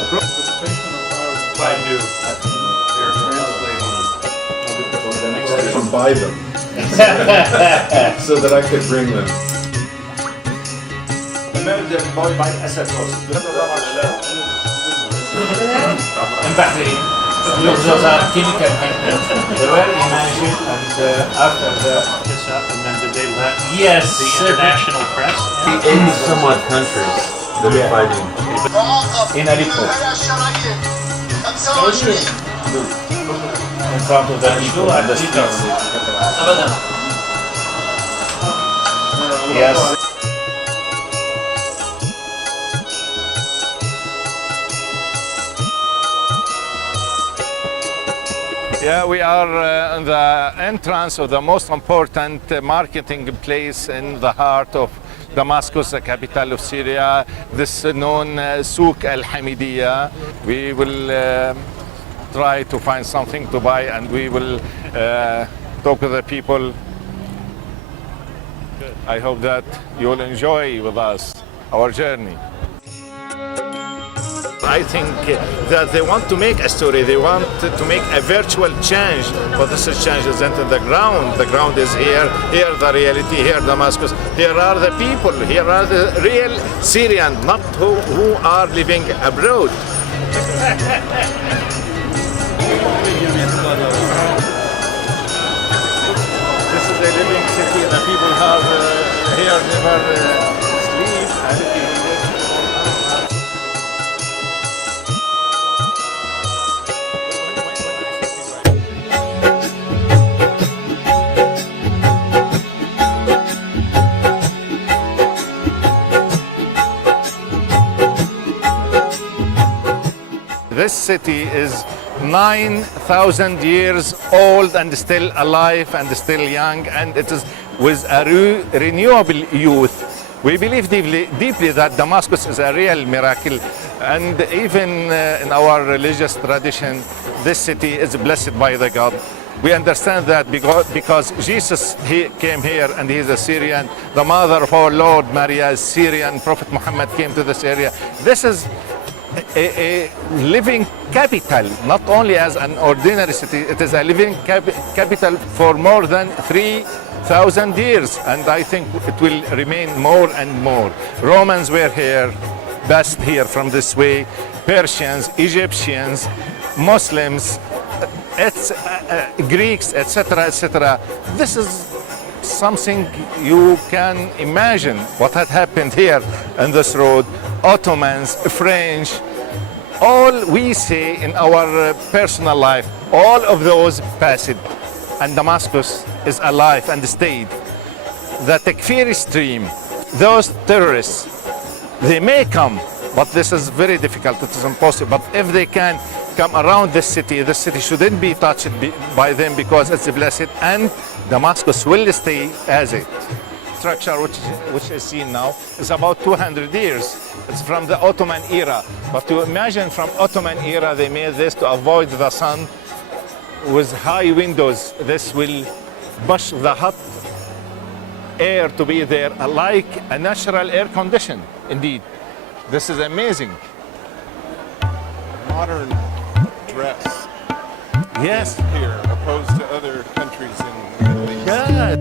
the I do. They're translating. To buy them so that I could bring them. Empathy uses a chemical pigment. They were imagined and after the yes, the international press. The 80-some-odd countries that are fighting. in Aleppo, in front of the people and the streets. Yes. Yeah, we are in the entrance of the most important marketing place in the heart of Damascus, the capital of Syria, this known Souk al-Hamidiyya. We will try to find something to buy and we will talk to the people. I hope that you will enjoy with us our journey. I think that they want to make a story, they want to make a virtual change, but this change isn't in the ground. The ground is here the reality, here Damascus, here are the people, here are the real Syrians, not who are living abroad. This is a living city, the people have here never sleep. This city is 9,000 years old and still alive and still young, and it is with a renewable youth. We believe deeply that Damascus is a real miracle, and even in our religious tradition, this city is blessed by the God. We understand that because Jesus he came here and he is a Syrian, the mother of our Lord Maria is Syrian, Prophet Muhammad came to this area. This is a living capital, not only as an ordinary city, it is a living capital for more than 3,000 years, and I think it will remain more and more. Romans were here, passed here from this way, Persians, Egyptians, Muslims, Greeks, etc., etc. This is something you can imagine what had happened here in this road. Ottomans, French, all we see in our personal life, all of those passed, and Damascus is alive and stayed. The Takfiri stream, those terrorists, they may come, but this is very difficult, it is impossible. But if they can come around this city shouldn't be touched by them because it's blessed, and Damascus will stay as it. Structure which is seen now is about 200 years. It's from the Ottoman era. But to imagine from Ottoman era they made this to avoid the sun with high windows. This will push the hot air to be there like a natural air condition. Indeed, this is amazing. Modern dress. Yes. Here, opposed to other countries in the Middle East. Yeah.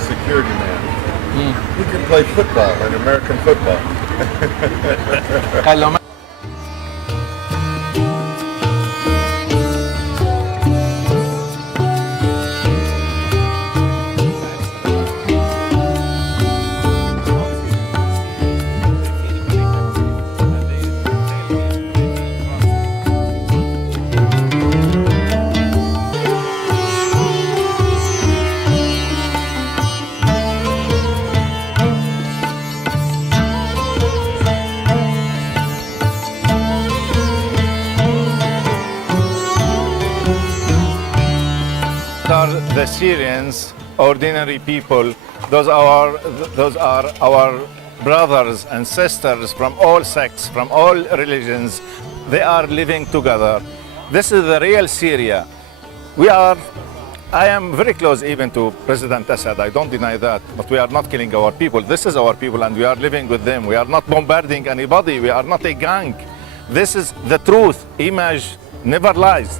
security man. He can play football, like American football. Hello. Are the Syrians, ordinary people. Those are our brothers and sisters from all sects, from all religions. They are living together. This is the real Syria. I am very close even to President Assad. I don't deny that, but we are not killing our people. This is our people and we are living with them. We are not bombarding anybody. We are not a gang. This is the truth. Image never lies.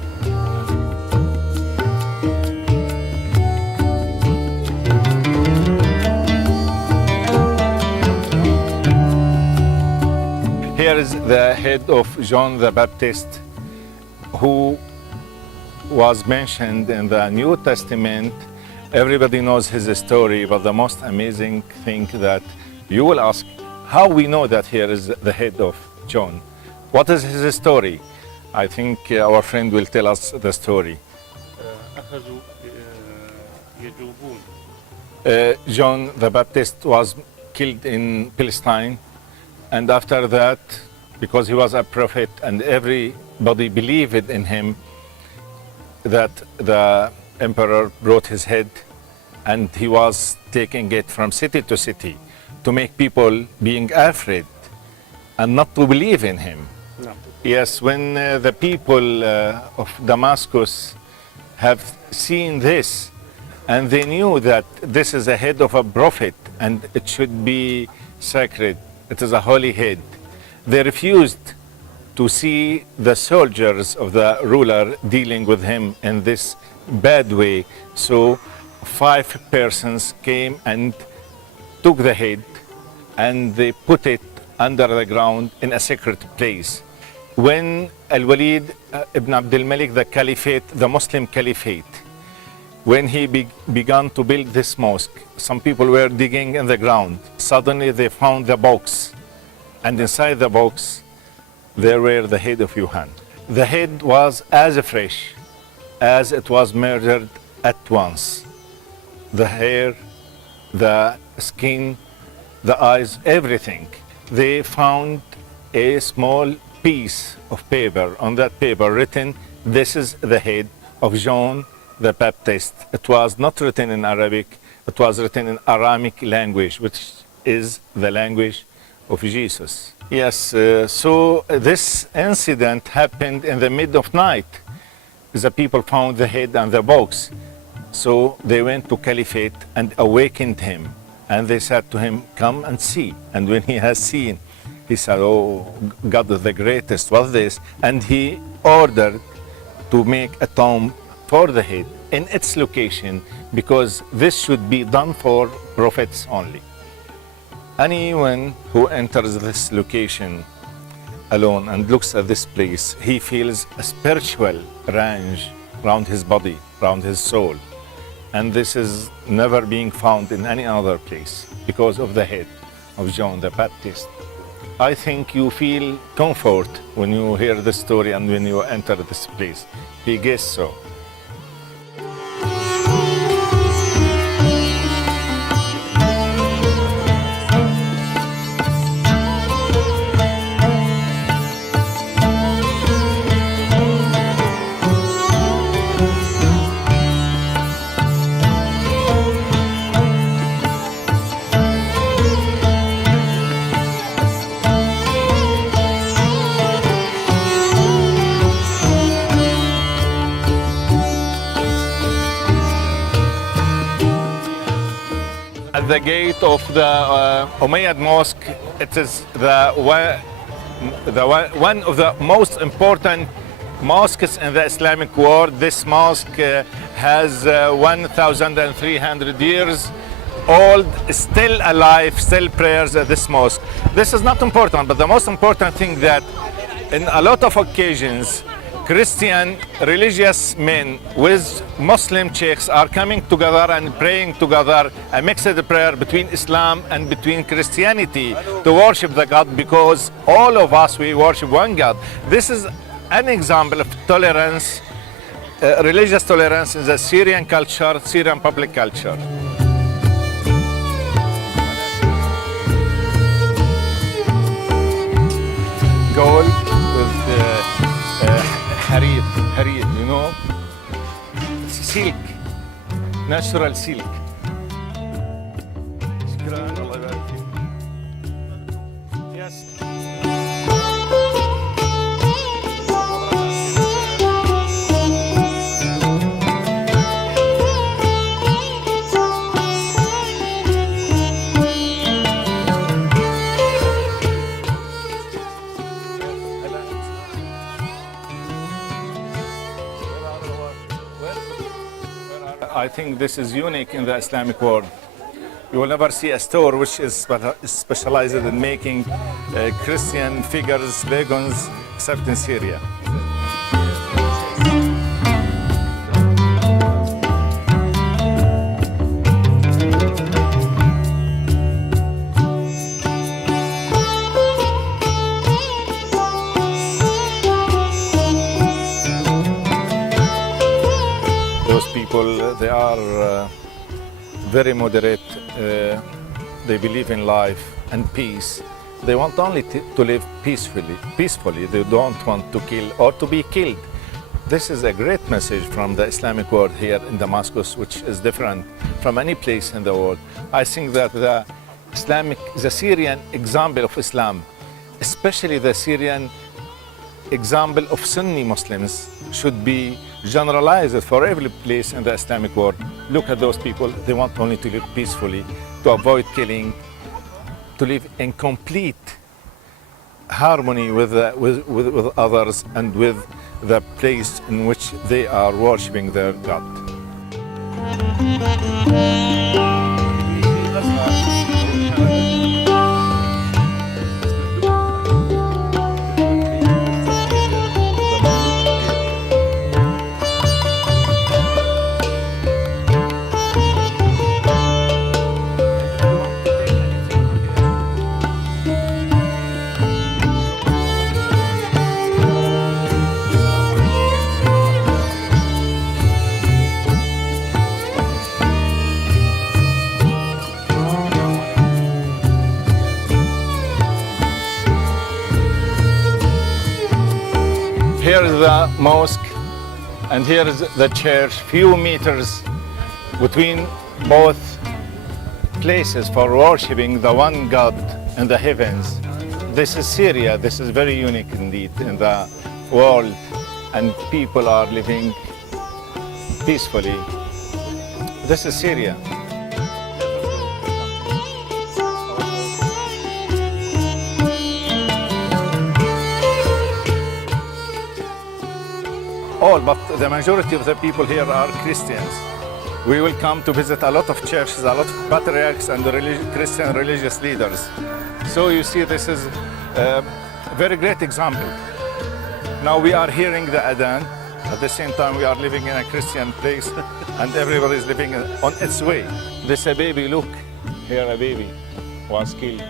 Here is the head of John the Baptist, who was mentioned in the New Testament. Everybody knows his story, but the most amazing thing that you will ask, how we know that here is the head of John? What is his story? I think our friend will tell us the story. John the Baptist was killed in Palestine. And after that, because he was a prophet and everybody believed in him, that the emperor brought his head and he was taking it from city to city to make people being afraid and not to believe in him. No. Yes, when the people of Damascus have seen this and they knew that this is the head of a prophet and it should be sacred, it is a holy head. They refused to see the soldiers of the ruler dealing with him in this bad way. So 5 persons came and took the head and they put it under the ground in a secret place. When Al-Walid ibn Abdul Malik, the caliphate, the Muslim caliphate, when he began to build this mosque, some people were digging in the ground. Suddenly they found the box, and inside the box there were the head of Johann. The head was as fresh as it was murdered at once. The hair, the skin, the eyes, everything. They found a small piece of paper. On that paper written, "This is the head of John the Baptist." It was not written in Arabic, it was written in Aramaic language, which is the language of Jesus. Yes, so this incident happened in the mid of night. The people found the head and the box. So they went to Caliphate and awakened him. And they said to him, "Come and see." And when he has seen, he said, "Oh, God is the greatest, what's this?" And he ordered to make a tomb for the head in its location, because this should be done for prophets only. Anyone who enters this location alone and looks at this place, he feels a spiritual range around his body, around his soul. And this is never being found in any other place because of the head of John the Baptist. I think you feel comfort when you hear the story and when you enter this place. He guessed so. At the gate of the Umayyad Mosque, it is one of the most important mosques in the Islamic world. This mosque has 1,300 years. old, still alive, still prayers at this mosque. This is not important, but the most important thing that in a lot of occasions, Christian religious men with Muslim sheikhs are coming together and praying together, a mixed prayer between Islam and between Christianity to worship the God, because all of us, we worship one God. This is an example of tolerance, religious tolerance in the Syrian culture, Syrian public culture. Gold with harir, you know, silk, natural silk. شكراً، الله يبارك فيك. Yes. I think this is unique in the Islamic world. You will never see a store which is specialized in making Christian figures, legends, except in Syria. Those people, they are very moderate. They believe in life and peace. They want only to live peacefully. They don't want to kill or to be killed. This is a great message from the Islamic world here in Damascus, which is different from any place in the world. I think that the Syrian example of Islam, especially the Syrian example of Sunni Muslims, should be generalized for every place in the Islamic world. Look at those people. They want only to live peacefully, to avoid killing, to live in complete harmony with others and with the place in which they are worshiping their God. Here is the mosque and here is the church, few meters between both places for worshipping the one God in the heavens. This is Syria. This is very unique indeed in the world, and people are living peacefully. This is Syria. All, but the majority of the people here are Christians. We will come to visit a lot of churches, a lot of patriarchs and Christian religious leaders. So you see, this is a very great example. Now we are hearing the adhan. At the same time, we are living in a Christian place and everybody is living on its way. This a baby, look, here a baby was killed.